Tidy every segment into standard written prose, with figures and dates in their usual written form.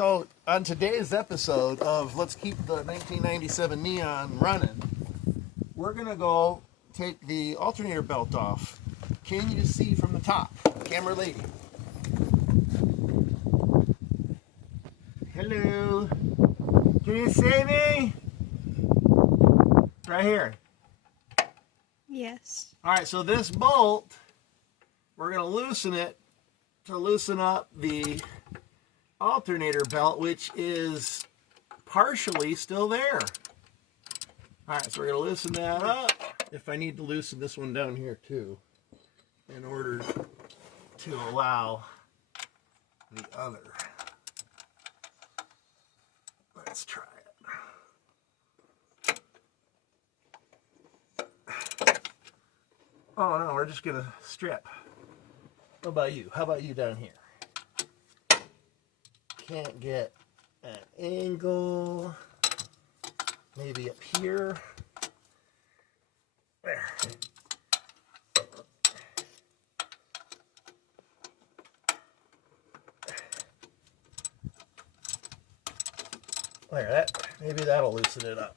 So on today's episode of Let's Keep the 1997 Neon running, we're going to go take the alternator belt off. Can you see from the top? Camera lady. Hello. Can you see me? Right here. Yes. All right, so this bolt, we're going to loosen it to loosen up the alternator belt, which is partially still there. All right, so we're going to loosen that up. If I need to loosen this one down here too, in order to allow the other. Let's try it. Oh no, we're just going to strip. What about you? How about you down here? Can't get an angle. Maybe up here. There. There, that maybe that'll loosen it up.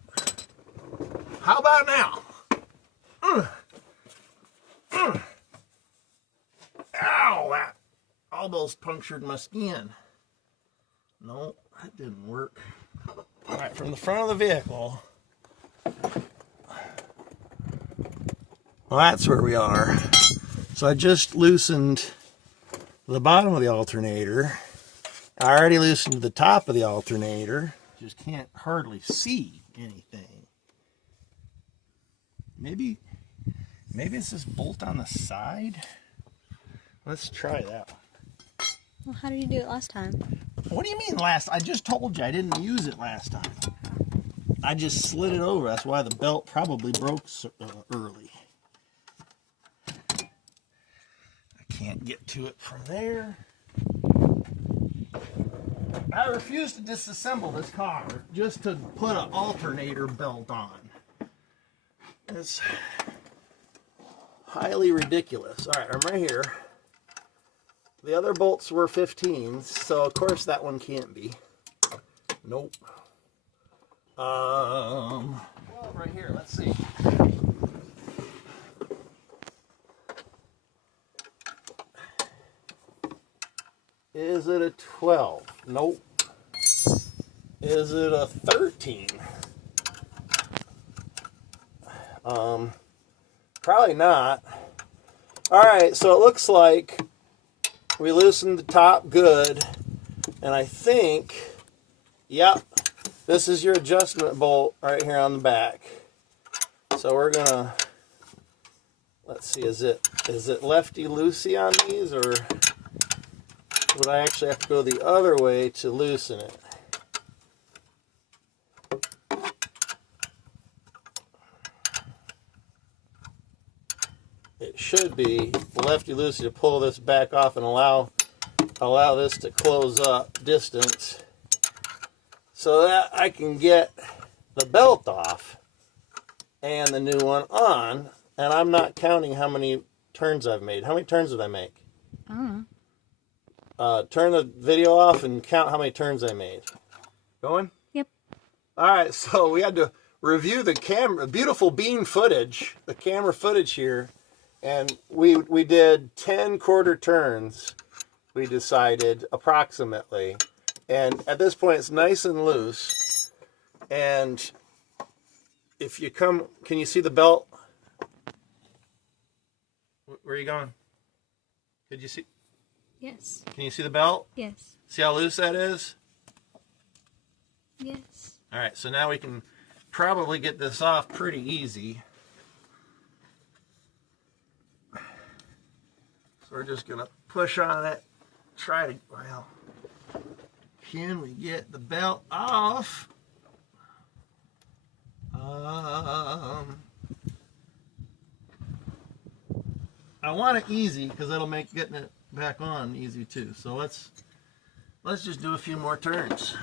How about now? Ow, that almost punctured my skin. No, that didn't work. All right, from the front of the vehicle. Well, that's where we are. So I just loosened the bottom of the alternator. I already loosened the top of the alternator. Just can't hardly see anything. Maybe it's this bolt on the side. Let's try that one. Well, how did you do it last time? What do you mean last? I just told you I didn't use it last time. I just slid it over. That's why the belt probably broke early. I can't get to it from there. I refuse to disassemble this car just to put an alternator belt on. It's highly ridiculous. All right, I'm right here. The other bolts were 15s, so of course that one can't be. Nope. Well, right here, let's see. Is it a 12? Nope. Is it a 13? Probably not. All right, so it looks like we loosened the top good, and I think, yep, this is your adjustment bolt right here on the back. So we're gonna, let's see, is it lefty-loosey on these, or would I actually have to go the other way to loosen it? It should be lefty-loosey to pull this back off and allow this to close up distance so that I can get the belt off and the new one on, and I'm not counting how many turns I've made. How many turns did I make? I don't know. Turn the video off and count how many turns I made. Going? Yep. All right, so we had to review the camera, beautiful beam footage, the camera footage here, and we did 10 quarter turns, we decided, approximately. And at this point, it's nice and loose. And if you come, can you see the belt? Where are you going? Did you see? Yes. Can you see the belt? Yes. See how loose that is? Yes. All right, so now we can probably get this off pretty easy. So we're just gonna push on it, try to, well, can we get the belt off? I want it easy because it'll make getting it back on easy too. So let's just do a few more turns.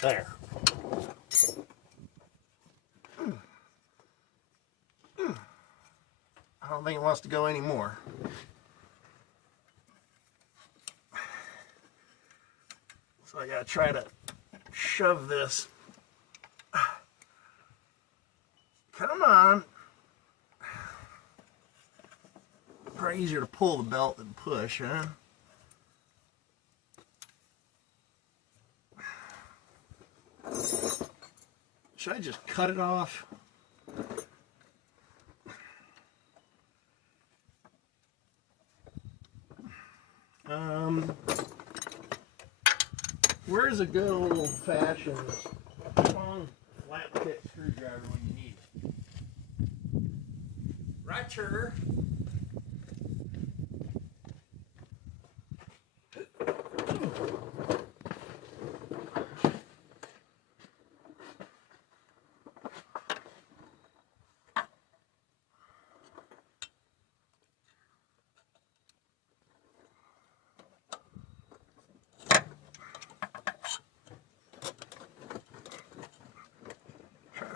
There. don't think it wants to go anymore. So I gotta try to shove this. Come on. Probably easier to pull the belt than push, huh? Should I just cut it off? Where's a good old-fashioned long flat tip screwdriver when you need it? Roger.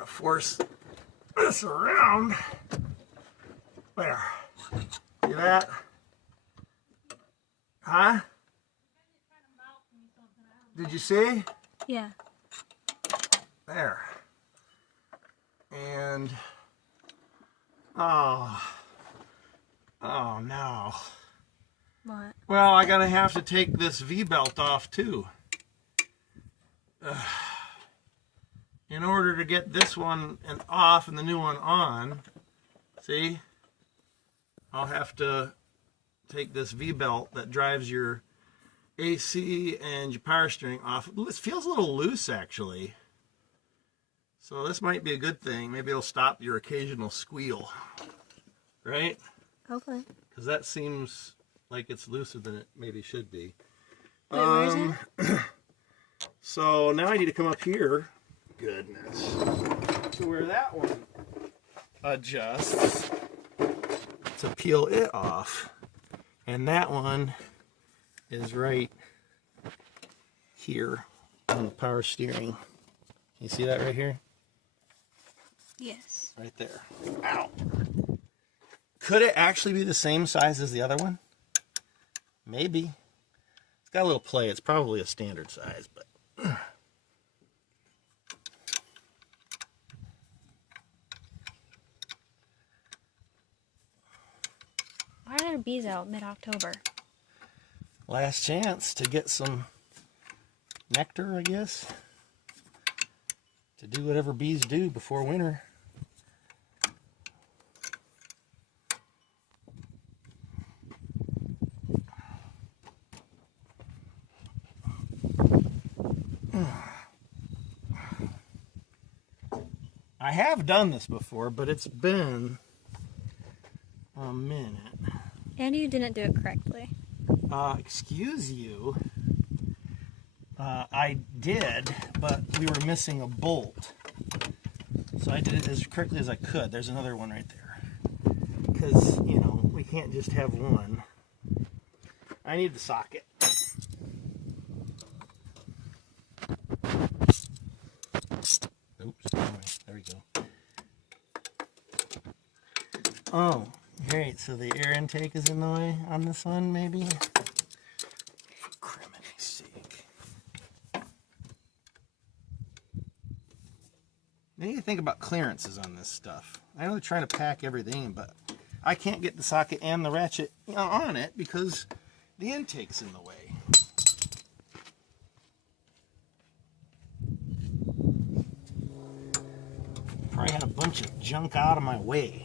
Force this around. There. See that? Huh? Did you see? Yeah. There. And oh no. What? Well, I gotta have to take this V-belt off too. In order to get this one off and the new one on, see, I'll have to take this V-belt that drives your AC and your power steering off. It feels a little loose, actually. So this might be a good thing. Maybe it'll stop your occasional squeal, right? Okay. Because that seems like it's looser than it maybe should be. Wait, where is it? So now I need to come up here. Goodness. So where that one adjusts to peel it off, and that one is right here on the power steering. You see that right here? Yes. Right there. Ow. Could it actually be the same size as the other one? Maybe. It's got a little play. It's probably a standard size, but Why are there bees out mid-October? last chance to get some nectar, I guess. To do whatever bees do before winter. I have done this before, but it's been a minute. And you didn't do it correctly. Excuse you. I did, but we were missing a bolt. So I did it as correctly as I could. There's another one right there. Because, you know, we can't just have one. I need the socket. Oops, there we go. Oh, great. So the air intake is in the way on this one, maybe? For criminy's sake. I need to think about clearances on this stuff. I know they're trying to pack everything, but I can't get the socket and the ratchet on it because the intake's in the way. Probably had a bunch of junk out of my way.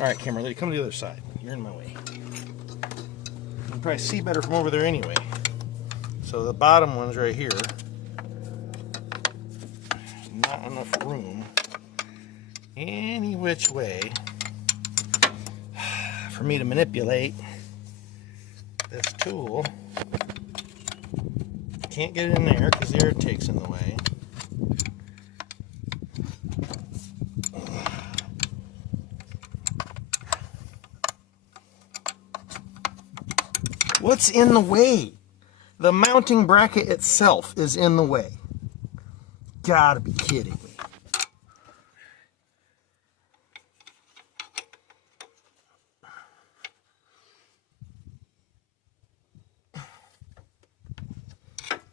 All right, Kimberly, come to the other side. You're in my way. You can probably see better from over there anyway. So the bottom one's right here. Not enough room any which way for me to manipulate this tool. Can't get it in there because the air intake's in the way. What's in the way? The mounting bracket itself is in the way. Gotta be kidding me.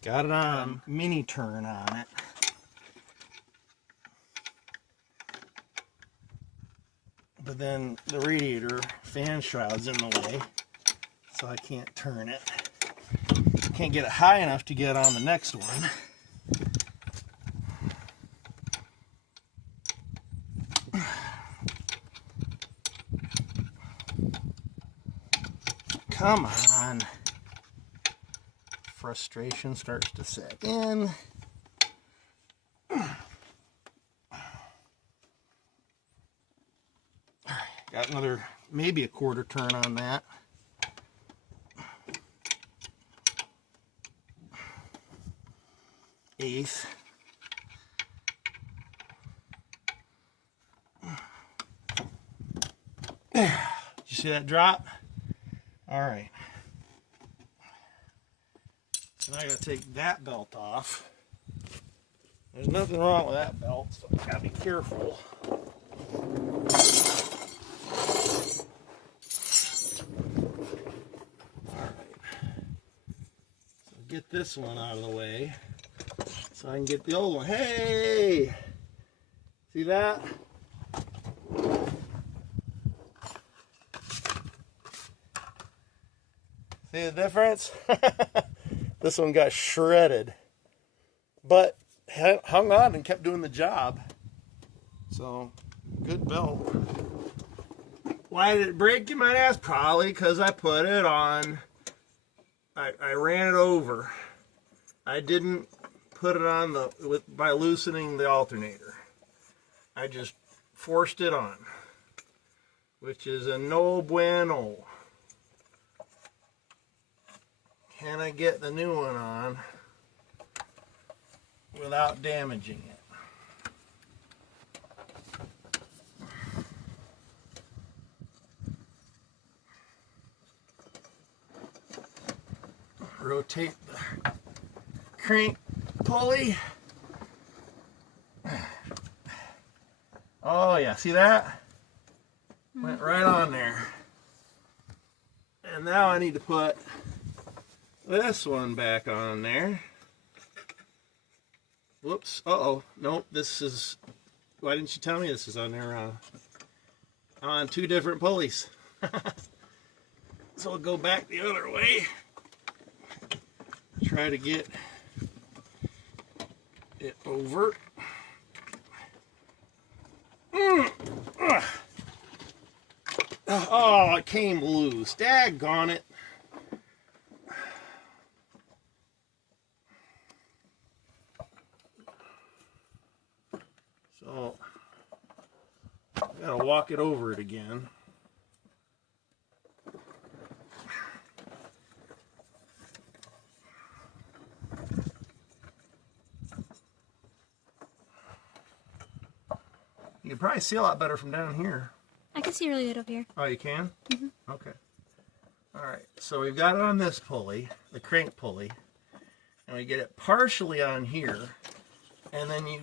Got it on mini turn on it. But then the radiator fan shroud's in the way, so I can't turn it. Can't get it high enough to get on the next one. Come on. Frustration starts to set in. Got another, maybe a quarter turn on that. Eighth. Did you see that drop? All right. So now I gotta take that belt off. There's nothing wrong with that belt, so I gotta be careful. Get this one out of the way so I can get the old one. Hey! See that? See the difference? This one got shredded, but hung on and kept doing the job. So, good belt. Why did it break, you might ask? Probably because I put it on. I ran it over. I didn't put it on by loosening the alternator. I just forced it on, which is a no bueno. Can I get the new one on without damaging it? Rotate the crank pulley. Oh yeah, see that? Went right on there. And now I need to put this one back on there. Whoops, uh-oh, nope, this is, why didn't you tell me this is on there on two different pulleys? So we'll go back the other way. Try to get it over. Oh, it came loose. Daggone it. So, I gotta walk it over it again. You can probably see a lot better from down here. I can see really good up here. Oh, you can? Mm-hmm. Okay. All right, so we've got it on this pulley, the crank pulley, and we get it partially on here, and then you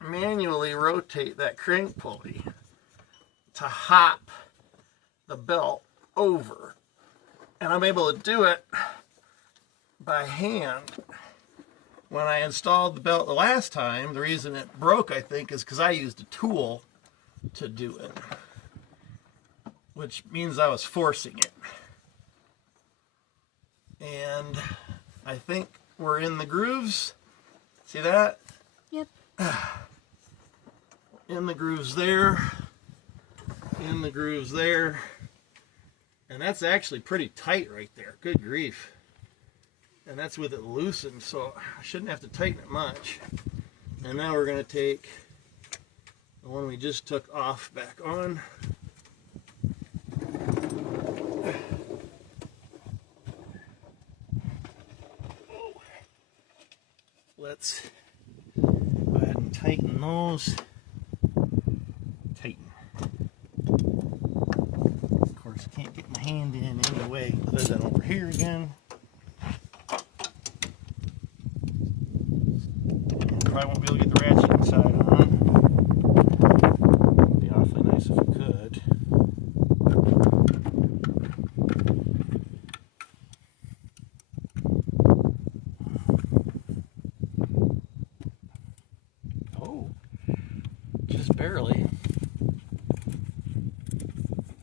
manually rotate that crank pulley to hop the belt over. And I'm able to do it by hand. When I installed the belt the last time, the reason it broke, I think, is because I used a tool to do it, which means I was forcing it. And I think we're in the grooves. See that? Yep. In the grooves there. In the grooves there. And that's actually pretty tight right there. Good grief. And that's with it loosened, so I shouldn't have to tighten it much. And now we're going to take the one we just took off back on. Let's go ahead and tighten those. Tighten. Of course, I can't get my hand in any way other than over here again. Probably won't be able to get the ratchet inside on. It'd be awfully nice if it could.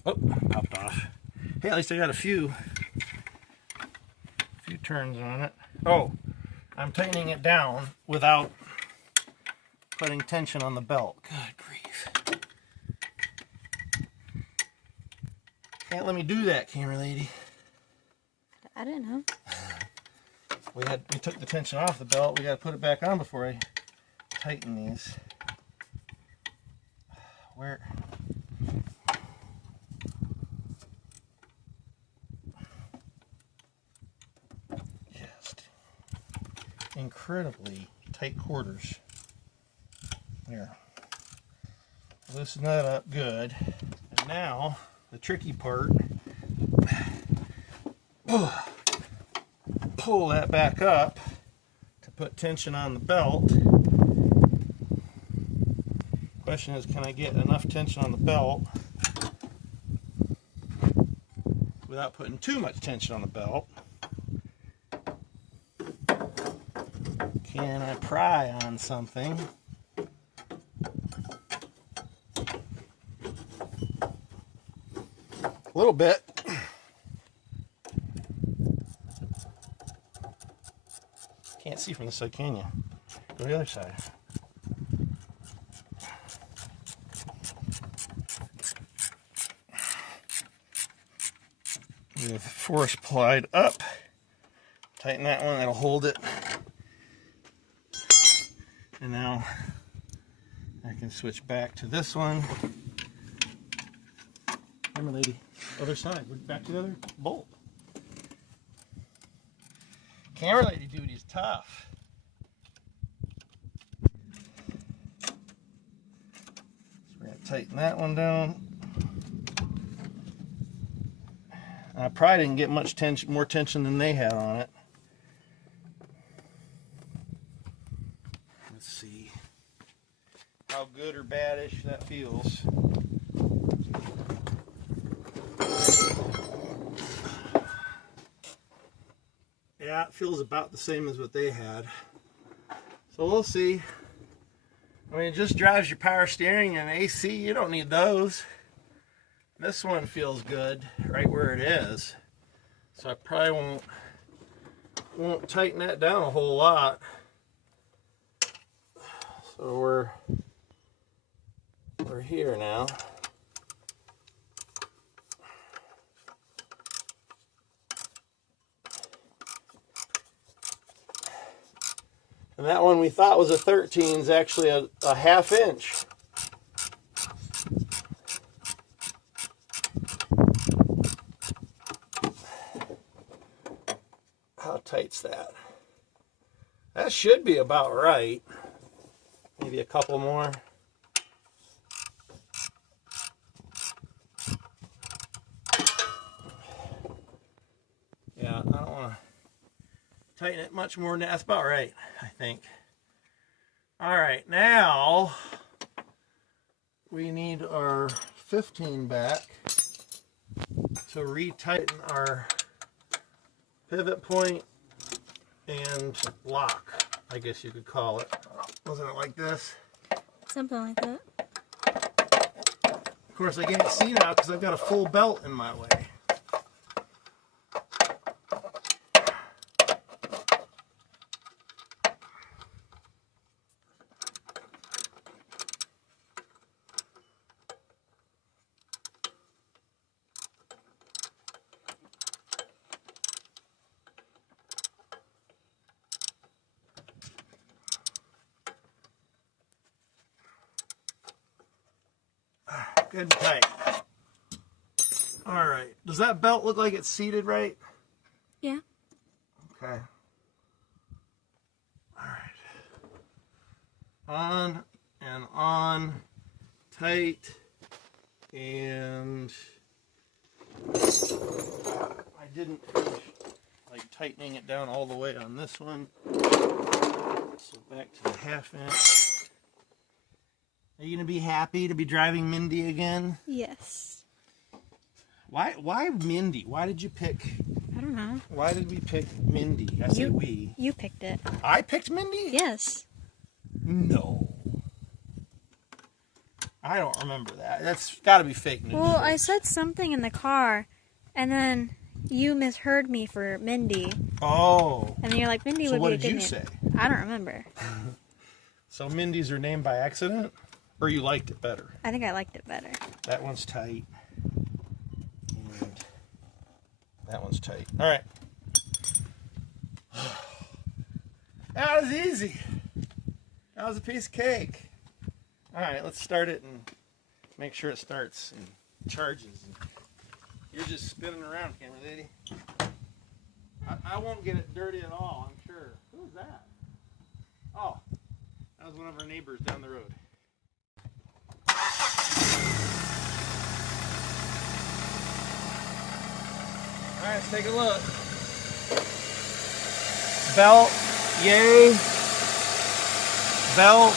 Oh, popped off. Hey, at least I got a few turns on it. Oh, I'm tightening it down without putting tension on the belt. Good grief. Can't let me do that, camera lady. I don't know. We took the tension off the belt. We got to put it back on before I tighten these. Where? Just incredibly tight quarters. There. Loosen that up good. And now the tricky part. Pull that back up to put tension on the belt. Question is, can I get enough tension on the belt without putting too much tension on the belt? Can I pry on something? A little bit. Can't see from this side, can you? Go to the other side. With force plied up, tighten that one, that'll hold it. And now I can switch back to this one. Come on, lady. Other side. We're back to the other bolt. Camera lady duty is tough. So we're going to tighten that one down. I probably didn't get much tension, more tension than they had on it. Let's see how good or badish that feels. Yeah, it feels about the same as what they had. So we'll see. I mean, it just drives your power steering and AC. You don't need those. This one feels good right where it is. So I probably won't tighten that down a whole lot. So we're here now. And that one we thought was a 13 is actually a ½ inch. How tight's that? That should be about right. Maybe a couple more. Yeah, I don't want to tighten it much more than that. That's about right, I think. All right, now we need our 15 back to retighten our pivot point and lock, I guess you could call it. Wasn't it like this? Something like that. Of course, I can't see now because I've got a full belt in my way. Good and tight. All right. Does that belt look like it's seated right? Yeah. Okay. All right. On and on. Tight. And I didn't finish like tightening it down all the way on this one. So back to the ½ inch. Are you going to be happy to be driving Mindy again? Yes. Why Mindy? Why did you pick? I don't know. Why did we pick Mindy? I say we. You picked it. I picked Mindy? Yes. No. I don't remember that. That's got to be fake news. Well, I said something in the car, and then you misheard me for Mindy. Oh. And then you're like, Mindy So would what be a did good you name. say? I don't remember. So Mindy's her name by accident? Or you liked it better? I think I liked it better. That one's tight. And that one's tight. All right. That was easy. That was a piece of cake. All right, let's start it and make sure it starts and charges. You're just spinning around, camera lady. I won't get it dirty at all, I'm sure. Who's that? Oh, that was one of our neighbors down the road. All right, let's take a look. Belt, yay. Belt.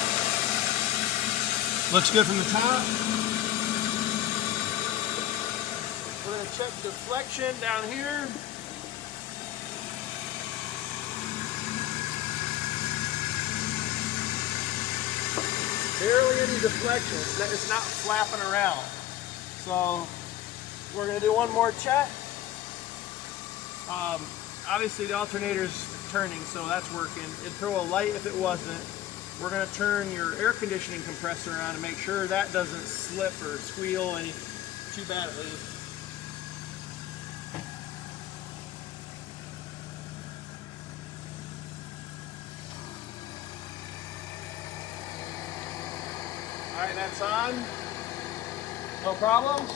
Looks good from the top. We're going to check deflection down here. Barely any deflection. It's not flapping around. So we're going to do one more check. Obviously the alternator's turning, so that's working. It'd throw a light if it wasn't. We're going to turn your air conditioning compressor on to make sure that doesn't slip or squeal any too badly. All right, that's on. No problems.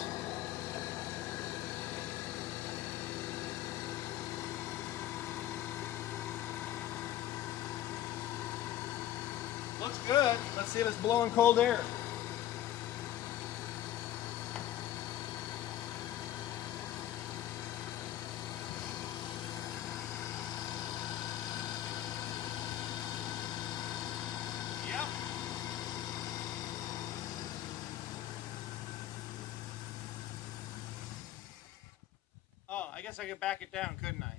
Looks good. Let's see if it's blowing cold air. Yep. Oh, I guess I could back it down, couldn't I?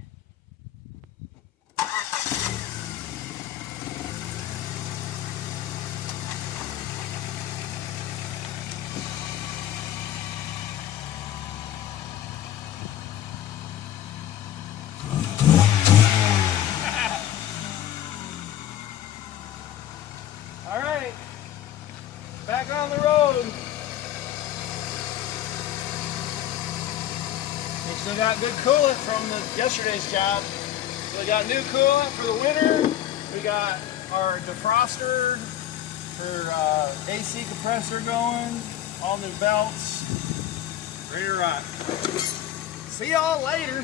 All right, back on the road. We still got good coolant from yesterday's job. So we got new coolant for the winter. We got our defroster for AC compressor going. All new belts. Ready to rock. See y'all later.